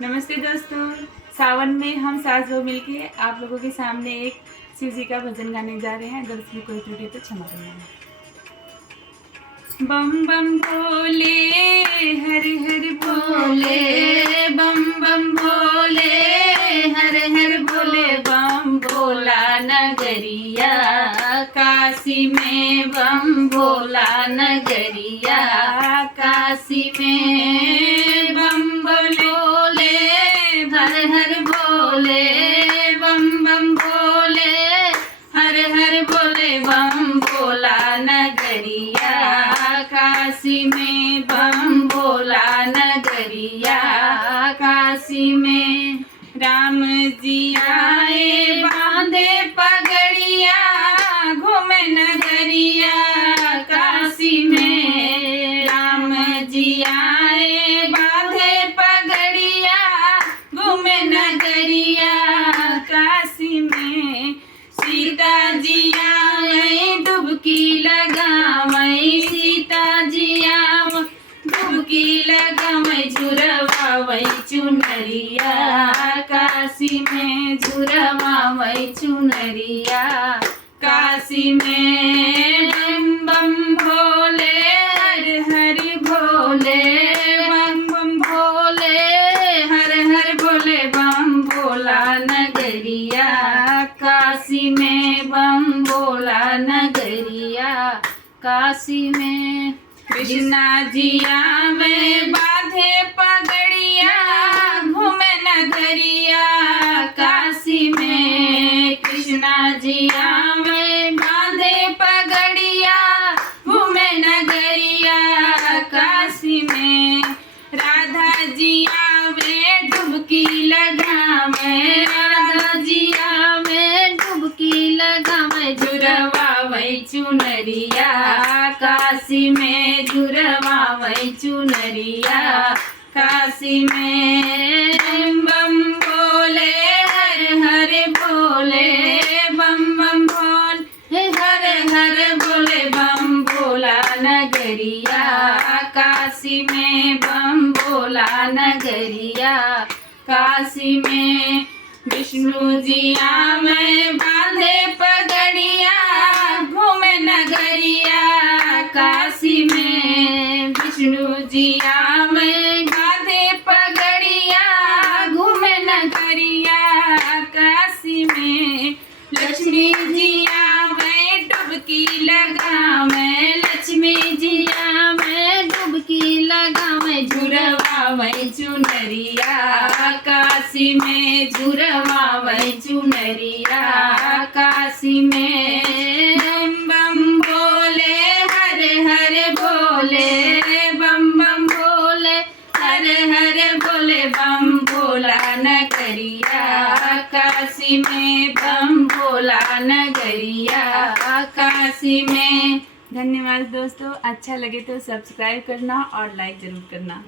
नमस्ते दोस्तों। सावन में हम सास बहू मिलके आप लोगों के सामने एक शिव जी का भजन गाने जा रहे हैं। अगर उसमें कोई त्रुटि तो क्षमा करना। बम बम भोले हर हर भोले, बम बम भोले हर हर भोले, बम भोला नगरिया काशी में, बम भोला नगरिया काशी में, बम भोले हर हर भोले, बम बम भोले हर हर भोले, बम भोला नगरिया काशी में, बम भोला नगरिया काशी में। राम जी आए बांधे पगड़िया, घूमे नगरिया काशी में। राम जी आए बांधे पगड़िया, घूमे नगरिया काशी में। सीता जी आए डुबकी लगावई, सीता जी आव डुबकी लगावई, झुरवावई चुनरिया काशी में, झुरवावई चुनरिया काशी में। बम बम भोले हर हर भोले, बम बम भोले हर हर भोले, बम भोला नगरिया काशी में, बम भोला नगरिया काशी में। कृष्णा जिया में बांधे पगड़िया, घूमे नगरिया काशी में। कृष्णा जिया में बांधे पगड़िया, घूमे नगरिया काशी में। राधा जिया में डुबकी लगावे, राधा जिया में डुबकी लगावे, झुरवावई चुनरिया काशी में, झुरवावई चुनरिया काशी में। बम भोले हर हर भोले, बम बम भोले हर हर भोले, बम भोला नगरिया काशी में, बम भोला नगरिया काशी में। विष्णु जिया में बांधे पगड़िया, घूमे नगरिया काशी में। विष्णु जिया में बांधे पगड़िया, घूमे नगरिया काशी में। लक्ष्मी जिया में डुबकी लगावे, लक्ष्मी जिया में डुबकी लगावे, झुरवावई चुनरिया काशी में, झुरवावई चुनरिया काशी में। बम बम भोले हर हर भोले, बम बम भोले हर हर भोले, बम भोला नगरिया काशी में, बम भोला नगरिया काशी में। धन्यवाद दोस्तों। अच्छा लगे तो सब्सक्राइब करना और लाइक ज़रूर करना।